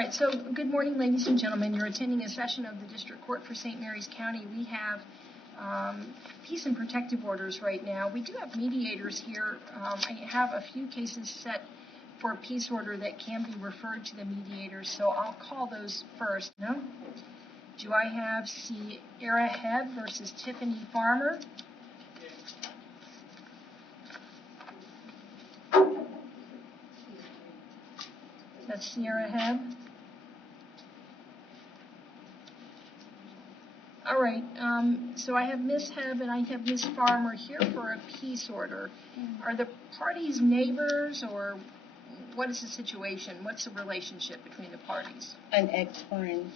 right, so good morning, ladies and gentlemen. You're attending a session of the District Court for St. Mary's County. We have peace and protective orders right now. We do have mediators here. I have a few cases set for a peace order that can be referred to the mediators, so I'll call those first. No? Do I have Sierra Hebb versus Tiffany Farmer? That's Sierra Hebb. All right, so I have Ms. Hebb and I have Ms. Farmer here for a peace order. Are the parties neighbors, or what is the situation? What's the relationship between the parties? An ex-friend.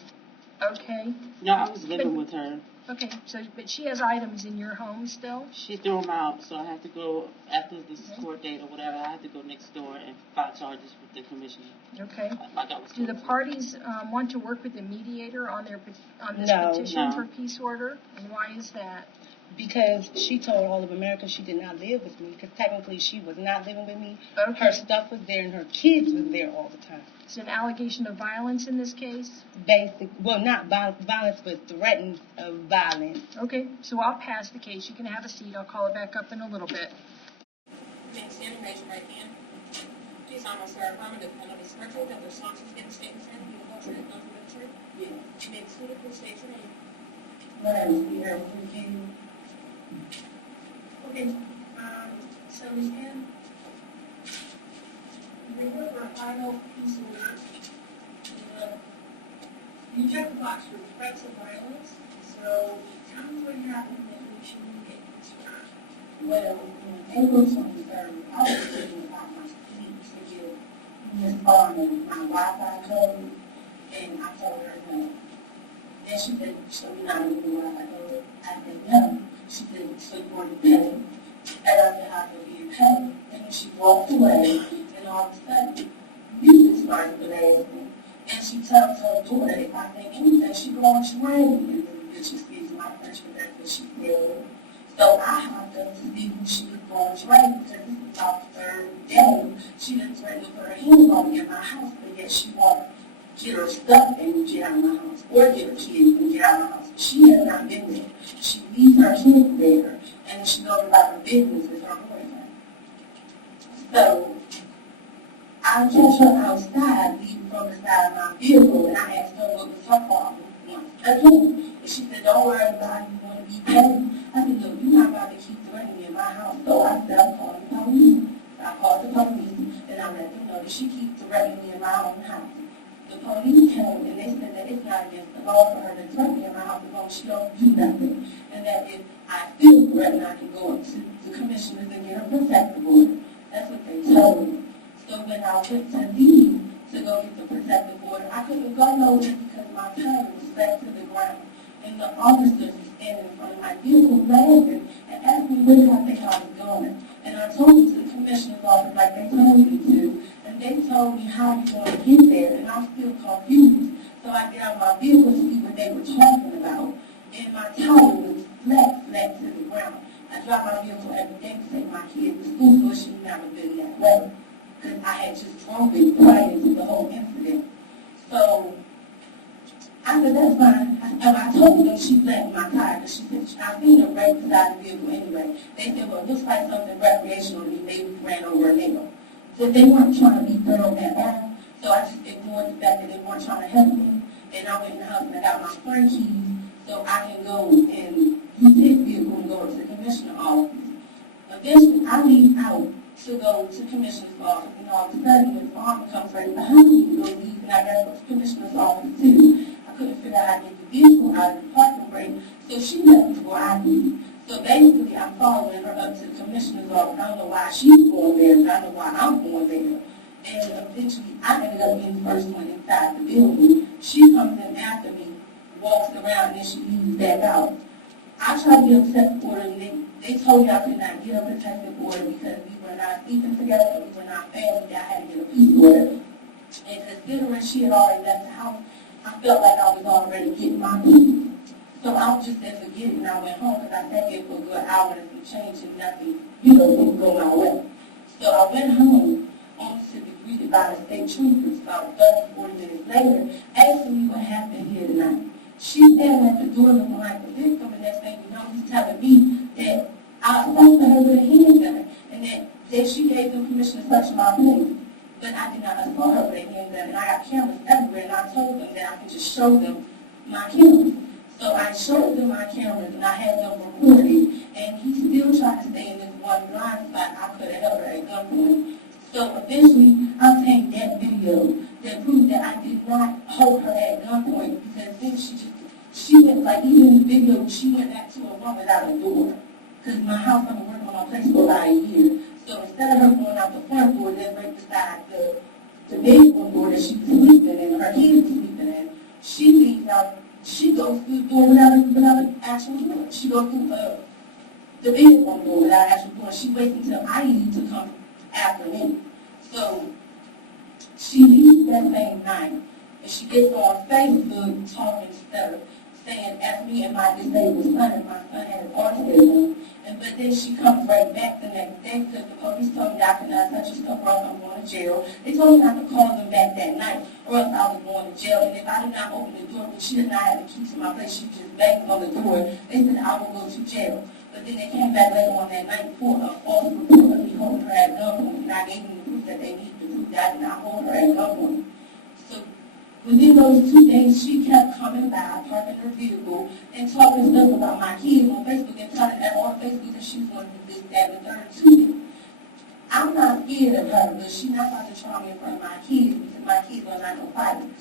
Okay. No, I was living with her. Okay, so but she has items in your home still? She threw them out, so I have to go, after this court date or whatever, I have to go next door and file charges with the commissioner. Okay. Like I was Do the told. parties want to work with the mediator on this No. petition No. for peace order? And why is that? Because she told all of America she did not live with me, because technically she was not living with me. Okay. Her stuff was there and her kids was there all the time. Is an allegation of violence in this case? Not violence, but threatened of violence. Okay, so I'll pass the case. You can have a seat. I'll call it back up in a little bit. Stand and raise your right hand. Please honor Sarah Farmer, the defendant is virtual, that the responses given statements and you will go through the truth. Yes. You may exclusively state your name. My name is Pierre King. Okay, so Ms. Ann, we go for a final peace order. You check the box for threats of violence, so tell me what happened that we should get concerned. Well, on April 23rd, I was thinking about my sleep to give Ms. Farmer my Wi-Fi code, and I told her no. Then she said, so we're not even the Wi-Fi code. I said no. She said, so you're going to pay. And I said, how could you pay? And then she walked away, and all of a sudden, music started blasting. And she tells her daughter, if I think anything, she goes away. And then she sees my person, that's what she said. So I hopped up to see who she was going to rape, because this is about the third day. She didn't threaten to put her hands on me in my house, but yet she won't get her stuff and get out of my house, or get her kids and get out of my house. She has not been there. She leaves her kids there, and then she goes about her business with her boyfriend. So I catch her outside, leaving from the side of my vehicle, and I asked her what was her problem once again. And she said, don't worry about it, you want to be paid. I said, look, you're not about to keep threatening me in my house. So I said, I'll call the police. I called the police, and I let them know that she keeps threatening me in my own house. The police came, and they said that it's not against the law for her to threaten me in my house as long as she don't do nothing. And that if I feel threatened, I can go up to the commissioners and get a protective order. That's what they told me. So when I went to leave to go get the protective order, I couldn't go nowhere because my tire was back to the ground. And the officers were standing in front of my vehicle laughing and asked me where I think I was going. And I told them to the commissioner's office like they told me to. And they told me how you going to get there. And I'm still confused. So I get out of my vehicle to see what they were talking about. And my tire was flat to the ground. I drive my vehicle every day to take my kids to school, so she never been that way. Because I had just drove it prior to the whole incident. So I said, that's fine. I told them she blamed my tire, because she said, I've seen her right beside the vehicle anyway. They said, well, it looks like something recreational to me. Maybe we ran over a nail. So they weren't trying to be thorough at all. So I just ignored the fact that they weren't trying to help me. And I went in the house and I got my front keys so I can go and use his vehicle and go to the commissioner's office. Eventually, I leave out to go to the commissioner's office, and all of a sudden, Ms. Farmer comes right behind me to go leave, and I got to go to the commissioner's office too. I couldn't figure out how to get the vehicle out of the parking brake, so she left before I did. So basically, I'm following her up to the commissioner's office. I don't know why she's going there, but I know why I'm going there. And eventually, I ended up being the first one inside the building. She comes in after me, walks around, and then she leaves back out. I tried to get a protective order, and they told me I could not get a protective order because we were not sleeping together, we were not family. I had to get a peace order. And considering she had already left the house, I felt like I was already getting my peace. So I was just there to get it, and I went home because I sat there for a good hour and some change and nothing, didn't go my way. So I went home on Pacific greeted by the state troopers about 30, 40 minutes later, asking me what happened here tonight. She's standing at the door looking like a victim, and next thing you know, he's telling me that I assaulted her with a handgun, and that she gave them permission to search my place. But I did not assault her with a handgun, and I got cameras everywhere, and I told them that I could just show them my cameras. So I showed them my cameras, and I had them recorded, and he still tried to stay in this one blind spot. I could have held her at gunpoint. So eventually, I obtained that video that proved that I did not hold her at gunpoint, because then she went, like, even in the video, she went back to her room without a door. Because my house, I've been working on my place for about a year. So instead of her going out the front door, then right beside the bedroom door that she was sleeping in, her kids was sleeping in, she leaves out, she goes through the door without an actual door. She goes through the bedroom door without an actual door. She waits until I leave to come after me. So she leaves that same night, and she gets on Facebook talking stuff, saying, as me and my disabled son, and my son has autism. But then she comes right back the next day because the police told me I could not touch his stuff or else I'm going to jail. They told me not to call them back that night or else I was going to jail. And if I did not open the door, which she did not have the key to my place, she just banged on the door, they said I would go to jail. But then they came back later on that night for a false report of me holding her at gunpoint, and I gave them the proof that they needed to prove that I did not hold her at gunpoint. So within those 2 days, she kept coming by, parking her vehicle, and talking stuff about my kids on Facebook and telling her on Facebook that she was going to do this, that, and the third to me. I'm not scared of her, but she's not about to try me in front of my kids because my kids are not no fighters.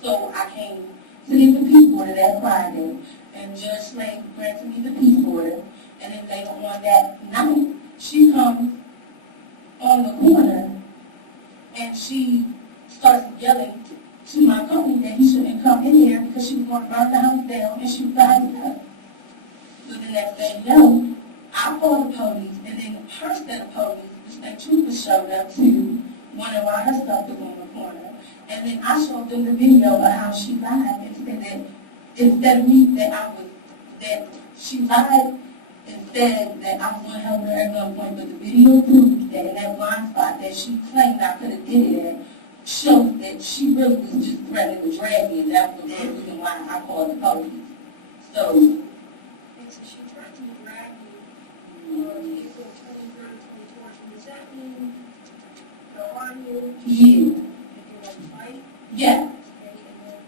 So I came to get the peace order that Friday, and Judge Slade granted me the peace order, and then later on that night, she comes on the corner, and she starts yelling to my company that he shouldn't come in here because she was going to burn the house down and she was dying up. So the next thing you know, I called the police, and then her set of police, the state troopers showed up too, wondering why her stuff was on the corner. And then I showed them the video of how she lied and said that instead of me, that she lied and said that I was going to help her at gunpoint, but the video proved that in that blind spot that she claimed I could have did it at, showed that she really was just threatening to drag me, and that was the reason why I called the police. So, she tried to drag you on April 23rd, 2014. Does that mean go on you? yeah. If you want to fight? Yeah. Okay, and then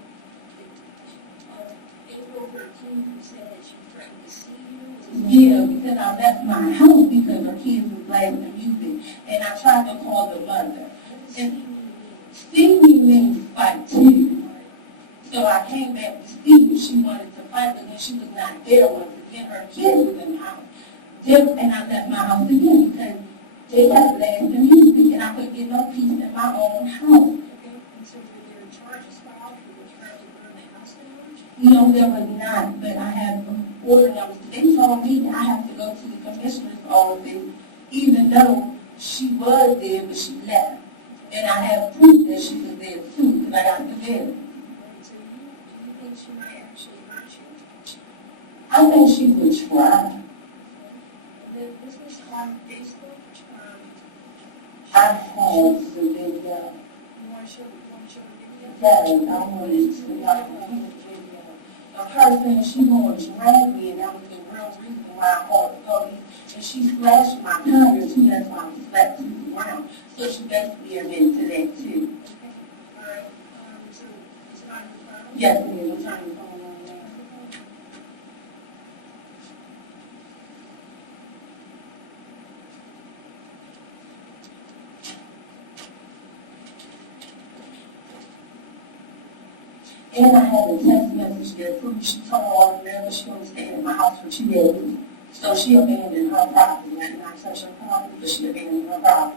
April 13th, you said that she threatened to see you? Yeah, because I left my house because her kids was blasting music, and I tried to call the mother. And Steve means fight too. So I came back to Steve. She wanted to fight, but when she was not there once again, her kids was in the house. And I left my house again because they had blasting music, and I couldn't get no peace in my own house. Okay, and so were there charges filed for the trying to burn the house down? No, there was not, but I have order numbers. They told me that I have to go to the commissioner's office, even though she was there, but she left. And I have proof that she was there too, because I got the video. So do you think she might actually hurt you? I think she would try. And then this was on Facebook. I have the video. You want to show the video? Yes, I wanted to watch the video. A person, she wanted to drag me, and that was the real reason why I called the police. And she slashed my tires too, that's why I was slapped to the ground. So she basically admitted to that too. Okay. All right. So it's not your problem? Yes, it is. I'm trying to phone on that. And I had a text message that proved she told all the members she was staying in my house for 2 days. So she abandoned her property. I did not touch her property, but she abandoned her property.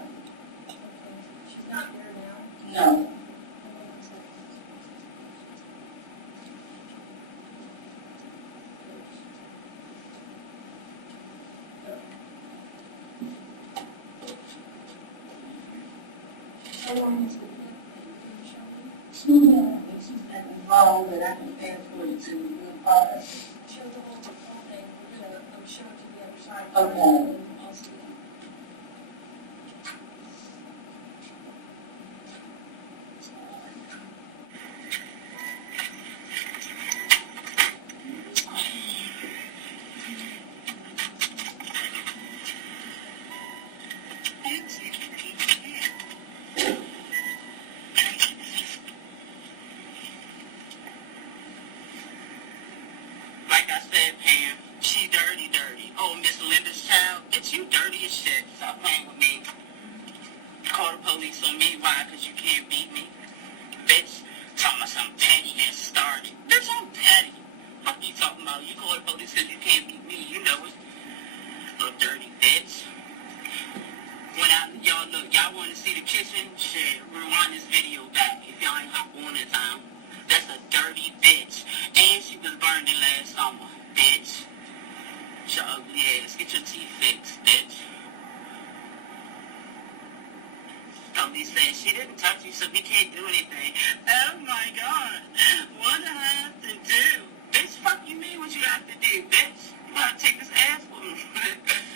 Okay. She's not there now? No. How long is the book? She she's been involved, but I can fast forward to the part. Show the whole thing. We're going to show it to the other side. Okay. Also. dirty as shit. Stop playing with me. Call the police on me. Why? Because you can't beat me. Bitch, talking about something petty that started. Bitch, I'm petty. What you talking about? You call the police because you can't beat me. You know it. Little dirty bitch. When y'all look, y'all want to see the kitchen? Shit, rewind this video back if y'all ain't hop on in time. That's a dirty bitch. And she was burned in last summer. Bitch. Your ugly ass. Get your teeth fixed, bitch. Don't be saying she didn't touch you, so we can't do anything. Oh my God. What do I have to do? Bitch, fuck you mean what you have to do, bitch? You gotta take this ass for me.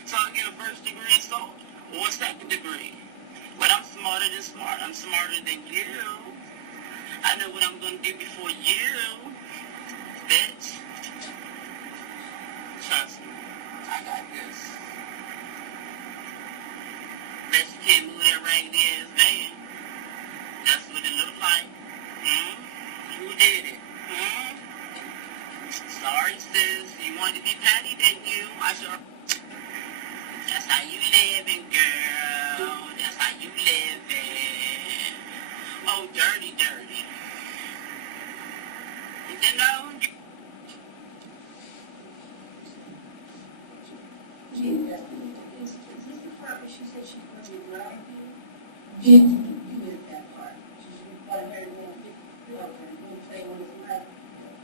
So I get a first degree assault. Or a second degree. But I'm smarter than smart. I'm smarter than you. I know what I'm gonna do before you, bitch. Trust me. I got this. Bet you can't move that raggedy ass van. That's what it looked like. Who did it? Sorry, sis. You wanted to be petty, didn't you? I sure. That's how you living, girl. That's how you living. Oh, dirty, dirty. You know? Is this the part where she said she was going to drive you? Yeah, you did that part. She's going to her to play on his life.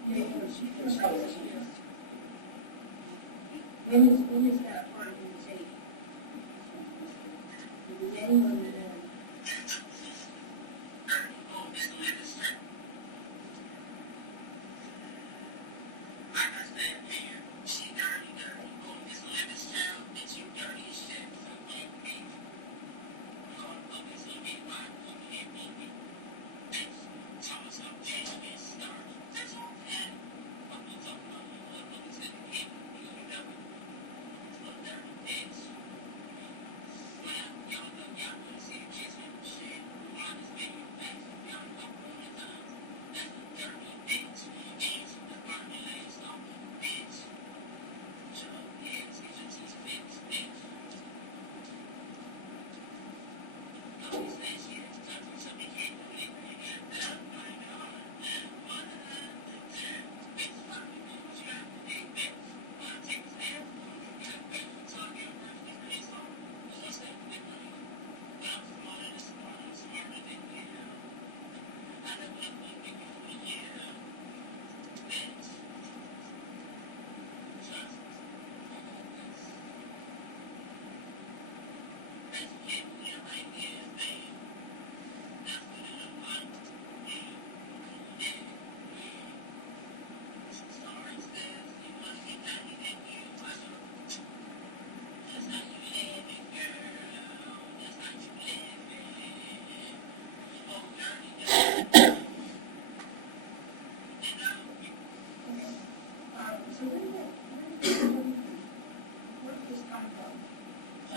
Yeah, she feels like she is. When is that part going to take? Is anyone that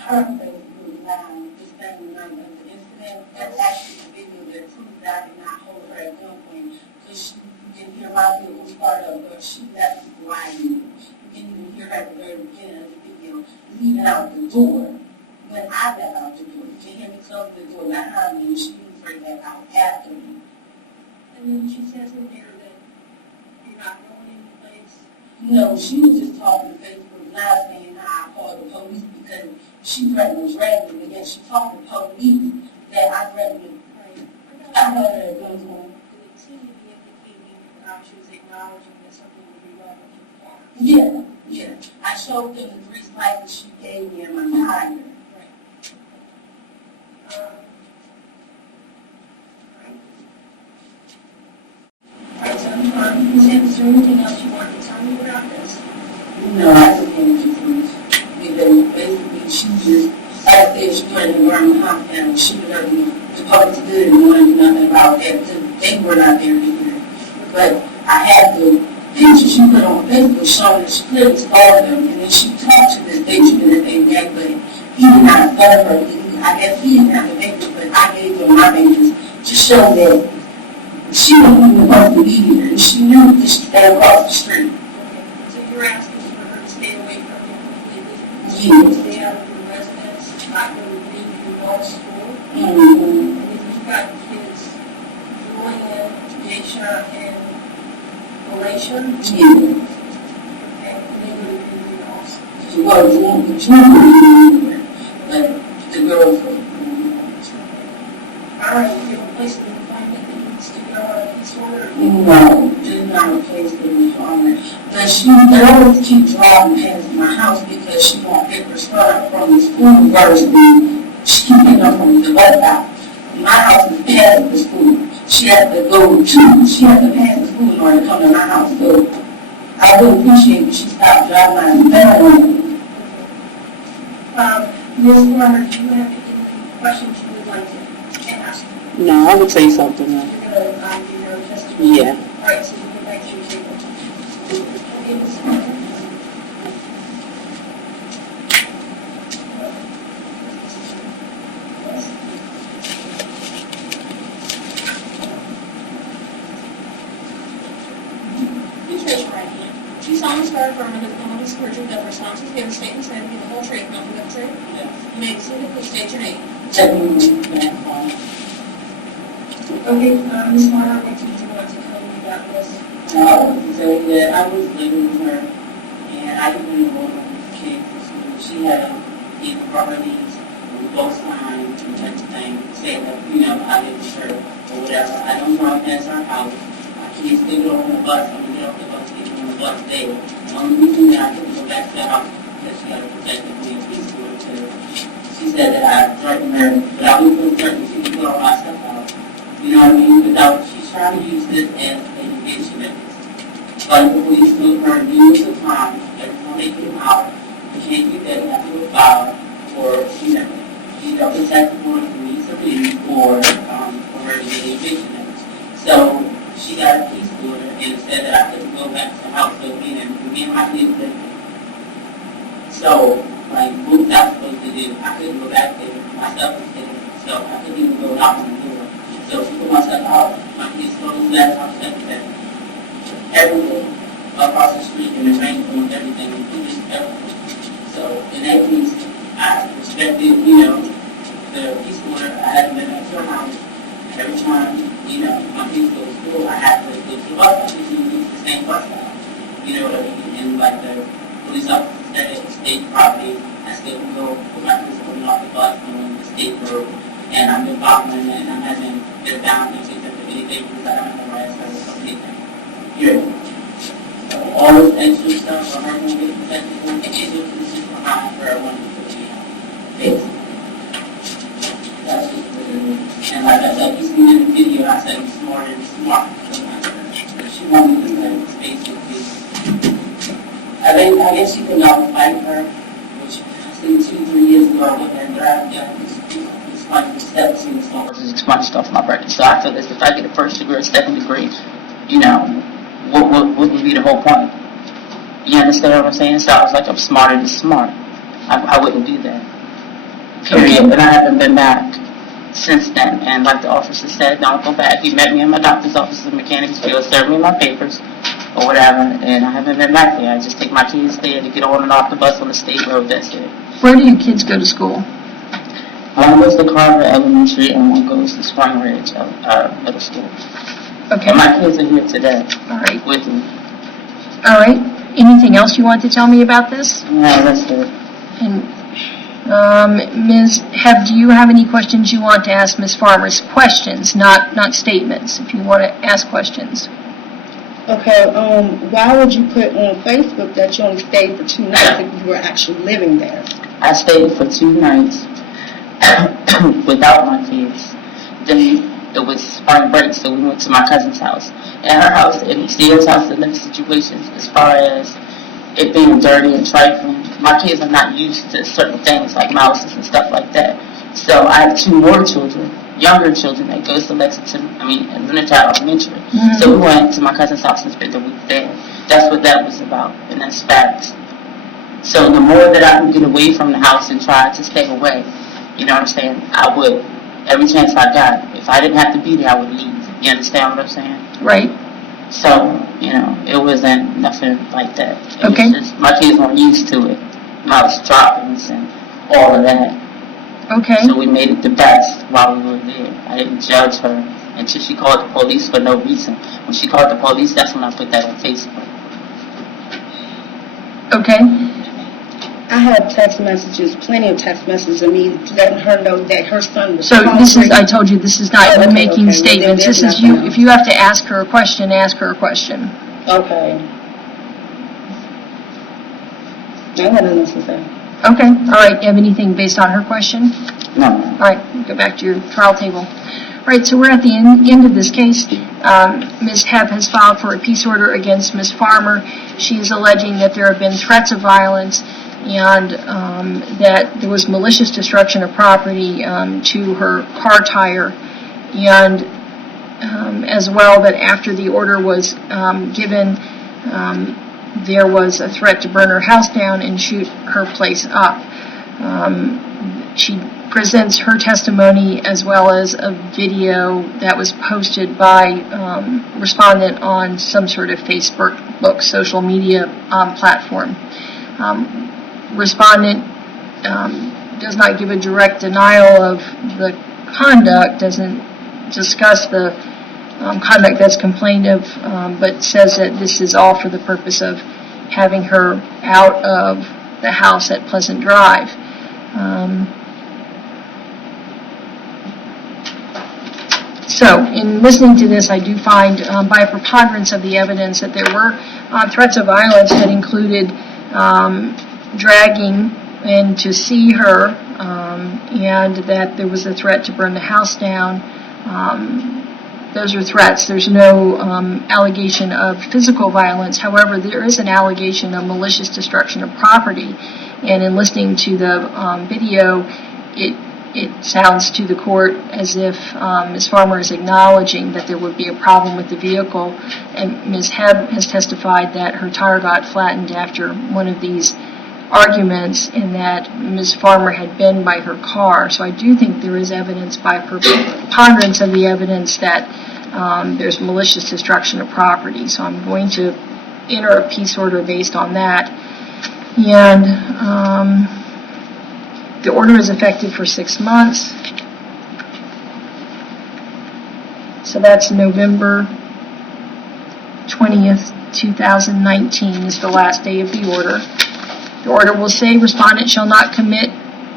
her face really loud, this thing night of the incident, that's actually the video that proved that I did not hold her at gunpoint, because you didn't hear my video was part of, but she left lying. You didn't even hear her at the very beginning of the video, leaving out the door. When I got out the door, you can hear me close the door behind me, and she was right back out after me. And then she says in there that you're not going any place. No, she was just talking to Facebook Live saying how I called the police because she threatened to drag me, but then she talked to police that I threatened to. Right. I heard her at gunpoint. It seemed to be indicating that she was acknowledging that something would be wrong with your car. Yeah. I showed them the 3 slices she gave me in my tire. Right. Alright, so is there anything else you want to tell me about this? No, I just can't do much. Because basically she just, like I said, she threatened to burn the house down. She would have the public's good and wanted to do nothing about that because they were not there either. But I had the picture she put on Facebook showing that she clearly saw them, and then she talked to this Benjamin that they met, but he did not tell her. I guess he didn't have the papers, but I gave him my papers to show that she wasn't even supposed to be here, and she knew that she stayed across the street. Okay. So you're asking for her to stay away from you completely? Yes. Stay out of your residence? Mm-hmm. And if you've got kids, Julian, Daisha, and Malaysia, Yeah. and they would be also. Well, the children, but the girls were. All right, you have a place in the family that needs to go on a peace order. No, did not replace the reformer. But they always keep driving past my house because she won't pick her son up from the school versus she keep picking up from the bus stop. My house is past the school. She has to pass the school in order to come to my house. So I would appreciate if she stopped driving my family. Ms. Warner, do you have any questions you would like to ask? No, I would say something. You're going to give your testimony? Yeah. All right, so you go back to your table. Okay, Ms. Warner. Please raise your right hand. Do you solemnly swear or affirm under the penalty of perjury that the responses given statements made will be the whole truth, nothing but the truth? Yes. You may be seated. Please state your name. Okay, Ms. Warner, what did you want to tell me about this? I would say that I was living with her, and I didn't really know her kids in school. She had inequalities, we both signed and such thing, saying that, I live with her or whatever. I don't drive past our house. My kids still get on the bus, I'm gonna get off the bus, get on the bus there. The only reason that I couldn't go back to the house because she had a protective me preschool too. She said that I threatened her, but I was going to threaten she could put all my stuff out. You know what I mean? Without, she's trying to use this as education methods. But the police look her numerous of times, every time they get out, you can't do that, you have to go file for, either protective order for me to leave or for her to get eviction notice. So she got a peace order and it said that I couldn't go back to the house again, and me and my kids lived there. So, like, what was I supposed to do? I couldn't go back there, my stuff was there, so I couldn't even go knock on the door. So she put my stuff out, my kids stole the laptop, everything. Everywhere, across the street, in the rain, and everything, just everything. So, in that case, I respected, the peace order. I hadn't been at her house. Every time, my kids go to school, I had to go to the bus stop. I couldn't use the same bus stop. You know what I mean? And like the police officer said, it's state property. I still can go put my kids coming off the bus on the state road. And I've been following it, and I haven't been down to take up anything because I don't have no rights or anything. Yeah. So all this extra stuff for her to get protected, and it's just behind her when you put me out. Basically. That's just what it is. And like I said, you seen in the video, I said I'm smarter and smart. She wanted me to let it basically. I guess you could not fight her, which I think 2-3 years ago I went and grabbed this funny steps in the store. This is funny stuff my record. So I feel as if I get a first degree or second degree, what would be the whole point? You understand what I'm saying? So I was like, I'm smarter than smart. I wouldn't do that. Period. And I haven't been back since then. And like the officer said, don't go back. He met me in my doctor's office in Mechanicsville, served me my papers or whatever, and I haven't been back there. I just take my kids there to get on and off the bus on the state road. That's it. Where do your kids go to school? One goes to Carver Elementary and one goes to Spring Ridge Middle School. Okay. And my kids are here today. All right. With me. All right. Anything else you want to tell me about this? No, that's it. And Ms. do you have any questions you want to ask Ms. Farmers? Questions, not statements, if you want to ask questions. Okay, why would you put on Facebook that you only stayed for 2 nights if you were actually living there? I stayed for 2 nights without my kids. Then it was spring break, so we went to my cousin's house. And her house and Steele's house in those situations, as far as it being dirty and trifling, my kids are not used to certain things like mouses and stuff like that. So I have 2 more children, younger children that goes to Lexington Elementary. Mm-hmm. So we went to my cousin's house and spent the week there. That's what that was about, and that's facts. So the more that I can get away from the house and try to stay away, you know what I'm saying, I would. Every chance I got. If I didn't have to be there, I would leave. You understand what I'm saying? Right. So, it wasn't nothing like that. Okay. It was just, my kids weren't used to it. Mouse droppings and all of that. Okay. So we made it the best while we were there. I didn't judge her until she called the police for no reason. When she called the police, that's when I put that on Facebook. Okay. I had text messages, plenty of text messages of me letting her know that her son was So this is, hungry. I told you, this is not you Okay, making okay. Well, then statements. there's This is nothing you, else. if you have to ask her a question, ask her a question. Okay. I got nothing else to say. Okay, all right, you have anything based on her question? No. All right, go back to your trial table. All right, so we're at the end of this case. Ms. Hebb has filed for a peace order against Ms. Farmer. She is alleging that there have been threats of violence and that there was malicious destruction of property to her car tire, and as well that after the order was given, there was a threat to burn her house down and shoot her place up. She presents her testimony as well as a video that was posted by respondent on some sort of Facebook social media platform. Respondent does not give a direct denial of the conduct, doesn't discuss the conduct that's complained of, but says that this is all for the purpose of having her out of the house at Pleasant Drive. So, in listening to this, I do find, by a preponderance of the evidence, that there were threats of violence that included dragging in to see her, and that there was a threat to burn the house down. Those are threats. There's no allegation of physical violence. However, there is an allegation of malicious destruction of property. And in listening to the video, it sounds to the court as if Ms. Farmer is acknowledging that there would be a problem with the vehicle. And Ms. Hebb has testified that her tire got flattened after one of these arguments and that Ms. Farmer had been by her car. So I do think there is evidence by preponderance of the evidence that there's malicious destruction of property. So I'm going to enter a peace order based on that. And the order is effective for 6 months. So that's November 20th, 2019 is the last day of the order. The order will say respondent shall not commit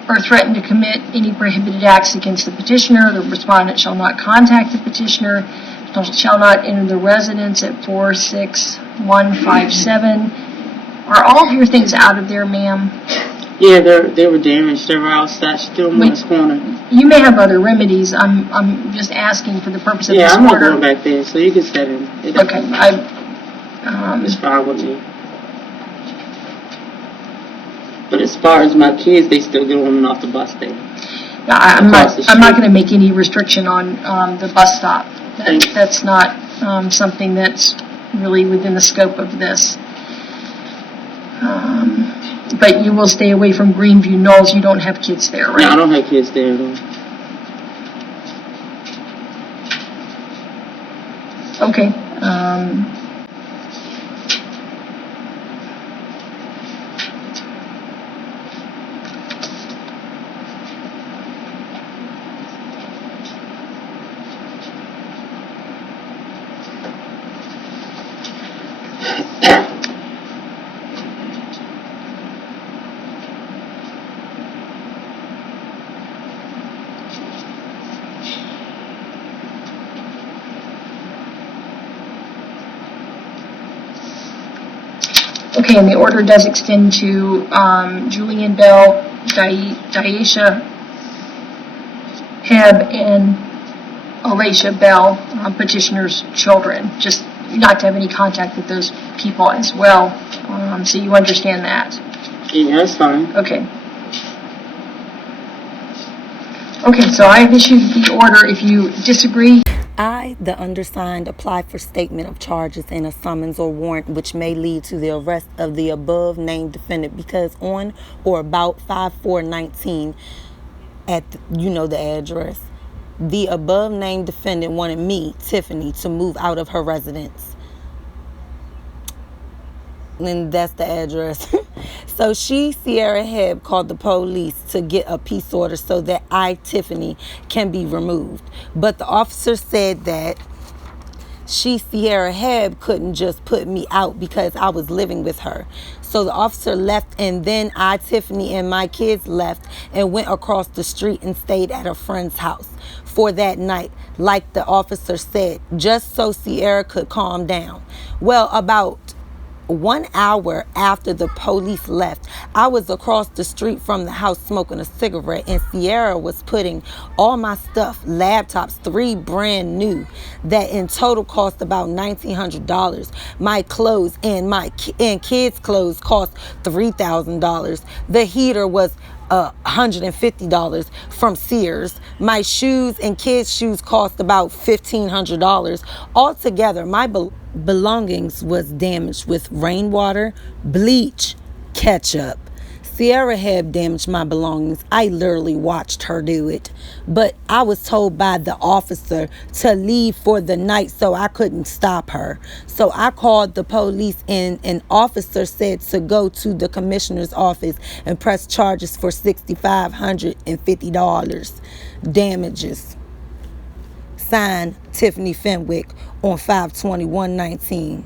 or threaten to commit any prohibited acts against the petitioner. The respondent shall not contact the petitioner, shall not enter the residence at 46157. Are all of your things out of there, ma'am? Yeah, they were damaged. They were outside. She threw them in the corner. You may have other remedies. I'm just asking for the purpose of this I'm not order. going back there, so you can set it. Okay, It's fine with me. But as far as my kids, they still get on and off the bus there. I'm not going to make any restriction on the bus stop. That's not something that's really within the scope of this. But you will stay away from Greenview Knolls. You don't have kids there, right? No, I don't have kids there, though. Okay. Okay, and the order does extend to Julian Bell, Daisha Hebb, and Alacia Bell, petitioner's children, just not to have any contact with those people as well. So you understand that? Yeah, that's fine. Okay. Okay, so I have issued the order. If you disagree, I, the undersigned, apply for statement of charges in a summons or warrant which may lead to the arrest of the above named defendant because on or about 5/4/19 at the address, the above named defendant wanted me, Tiffany, to move out of her residence. and that's the address. So Sierra Hebb, called the police to get a peace order so that Tiffany, can be removed. But the officer said that Sierra Hebb, couldn't just put me out because I was living with her. So the officer left, and then Tiffany, and my kids left and went across the street and stayed at a friend's house for that night, like the officer said, just so Sierra could calm down. Well, about 1 hour after the police left, I was across the street from the house smoking a cigarette, and Sierra was putting all my stuff, laptops, 3 brand new, that in total cost about $1,900. My clothes and kids' clothes cost $3,000. The heater was $150 from Sears. My shoes and kids' shoes cost about $1,500. Altogether, my belongings was damaged with rainwater, bleach, ketchup. Sierra Hebb damaged my belongings. I literally watched her do it. But I was told by the officer to leave for the night, so I couldn't stop her. So I called the police, and an officer said to go to the commissioner's office and press charges for $6,550 damages. Signed, Tiffany Fenwick, on 5/21/19.